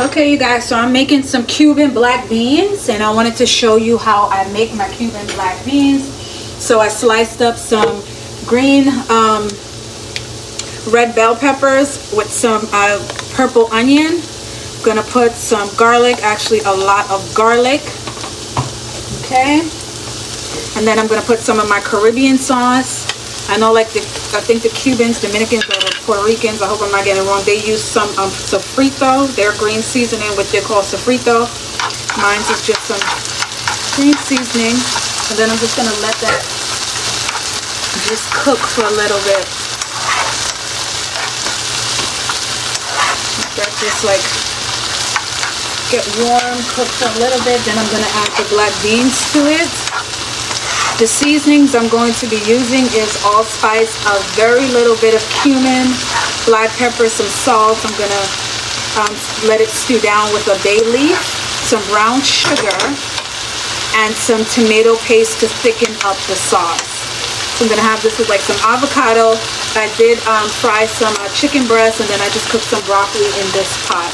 Okay, you guys, so I'm making some Cuban black beans, and I wanted to show you how I make my Cuban black beans. So I sliced up some green red bell peppers with some purple onion. I'm gonna put some garlic, actually a lot of garlic. Okay, and then I'm gonna put some of my Caribbean sauce. I know, like, I think the Cubans, Dominicans, or the Puerto Ricans, I hope I'm not getting it wrong, they use some sofrito, their green seasoning, which they call sofrito. Mine's is just some green seasoning. And then I'm just going to let that just cook for a little bit. Let that just, like, get warm, cook for a little bit. Then I'm going to add the black beans to it. The seasonings I'm going to be using is allspice, a very little bit of cumin, black pepper, some salt. I'm going to let it stew down with a bay leaf, some brown sugar, and some tomato paste to thicken up the sauce. So I'm going to have this with like some avocado. I did fry some chicken breast, and then I just cooked some broccoli in this pot.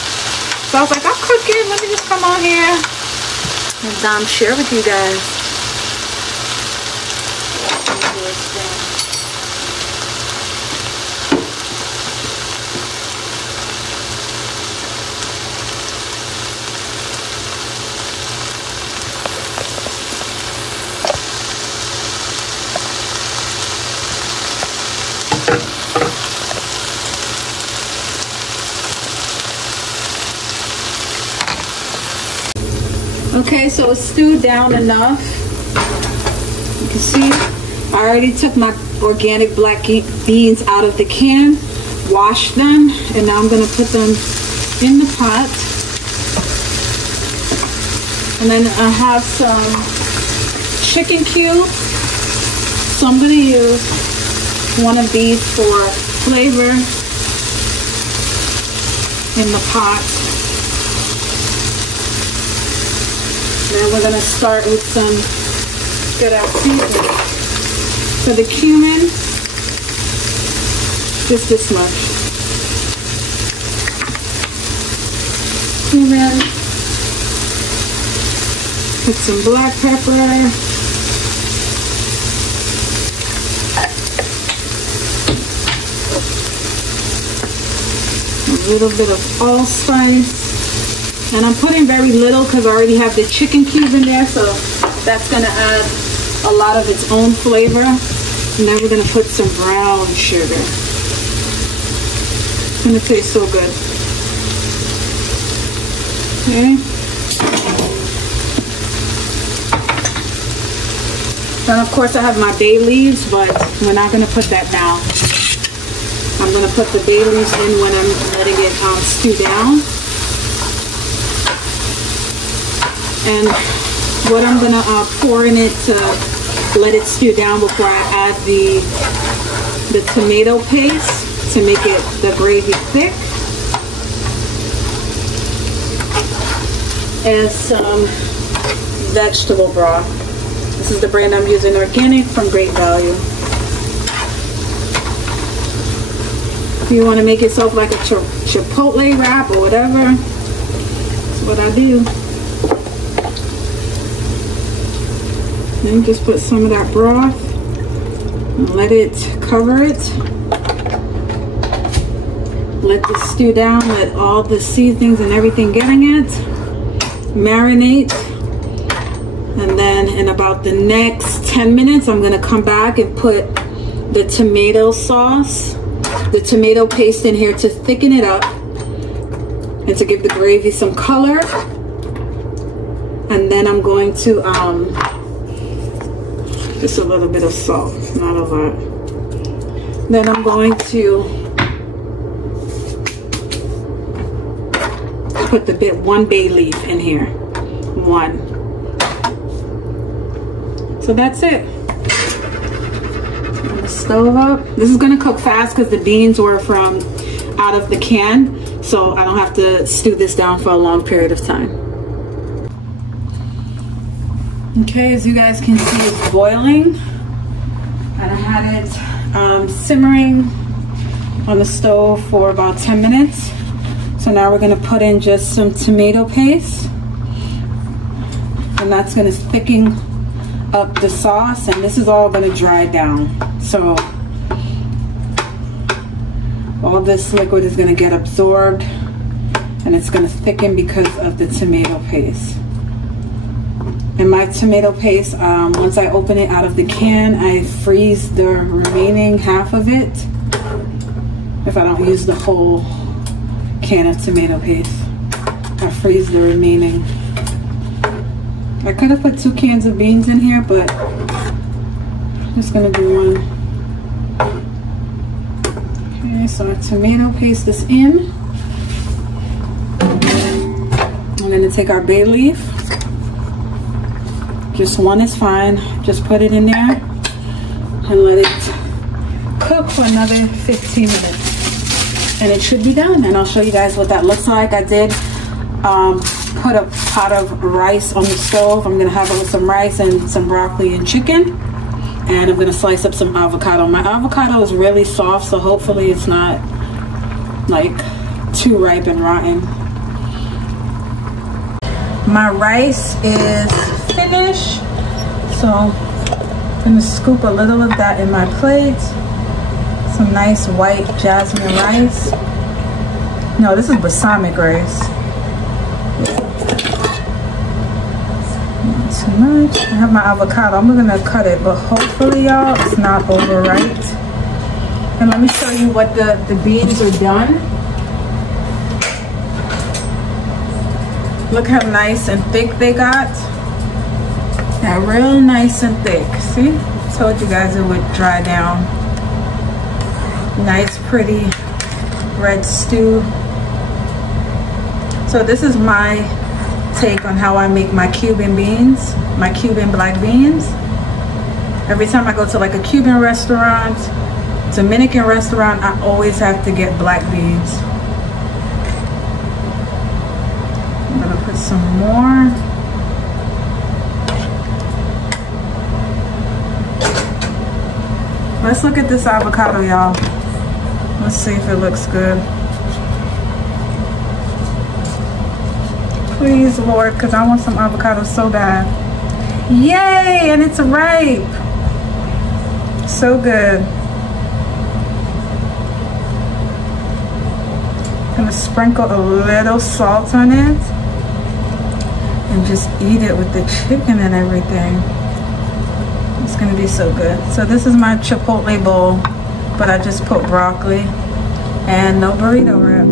So I was like, I'm cooking. Let me just come on here and share with you guys. Okay, so it's stewed down enough. You can see I already took my organic black beans out of the can, washed them, and now I'm going to put them in the pot. And then I have some chicken cubes, so I'm going to use one of these for flavor in the pot. And we're going to start with some good seasoning. For the cumin, just this much. Cumin. Put some black pepper. A little bit of allspice. And I'm putting very little because I already have the chicken cube in there, so that's going to add a lot of its own flavor. And then we're going to put some brown sugar. It's going to taste so good. Okay. Then of course I have my bay leaves, but we're not going to put that now. I'm going to put the bay leaves in when I'm letting it stew down. And what I'm going to pour in it to let it stew down before I add the tomato paste to make it the gravy thick is some vegetable broth. This is the brand I'm using, organic from Great Value. If you want to make yourself like a chipotle wrap or whatever, that's what I do. Then just put some of that broth and let it cover it. Let this stew down, let all the seasonings and everything get in it. Marinate. And then in about the next 10 minutes, I'm gonna come back and put the tomato sauce, the tomato paste in here to thicken it up and to give the gravy some color. And then I'm going to, just a little bit of salt, not a lot. Then I'm going to put one bay leaf in here. One. So that's it. Turn the stove up. This is gonna cook fast because the beans were from out of the can, so I don't have to stew this down for a long period of time. Okay, as you guys can see, it's boiling, and I had it simmering on the stove for about 10 minutes. So now we're gonna put in just some tomato paste, and that's gonna thicken up the sauce, and this is all gonna dry down. So all this liquid is gonna get absorbed, and it's gonna thicken because of the tomato paste. And my tomato paste, once I open it out of the can, I freeze the remaining half of it if I don't use the whole can of tomato paste. I freeze the remaining. I could have put 2 cans of beans in here, but I'm just gonna do one. Okay, so our tomato paste is in. I'm gonna take our bay leaf. Just one is fine. Just put it in there and let it cook for another 15 minutes. And it should be done, and I'll show you guys what that looks like. I did put a pot of rice on the stove. I'm gonna have it with some rice and some broccoli and chicken, and I'm gonna slice up some avocado. My avocado is really soft, so hopefully it's not like too ripe and rotten. My rice is finished, so I'm gonna scoop a little of that in my plate. Some nice white jasmine rice. No, this is balsamic rice. Not too much. I have my avocado. I'm gonna cut it, but hopefully, y'all, it's not overripe. And let me show you what the beans are done. Look how nice and thick they got. They're real nice and thick. See? I told you guys it would dry down. Nice, pretty red stew. So this is my take on how I make my Cuban beans, my Cuban black beans. Every time I go to like a Cuban restaurant, Dominican restaurant, I always have to get black beans. I'm gonna put some more. Let's look at this avocado, y'all. Let's see if it looks good. Please, Lord, because I want some avocado so bad. Yay, and it's ripe. So good. I'm gonna sprinkle a little salt on it and just eat it with the chicken and everything. It's gonna be so good. So this is my Chipotle bowl, but I just put broccoli and no burrito wrap.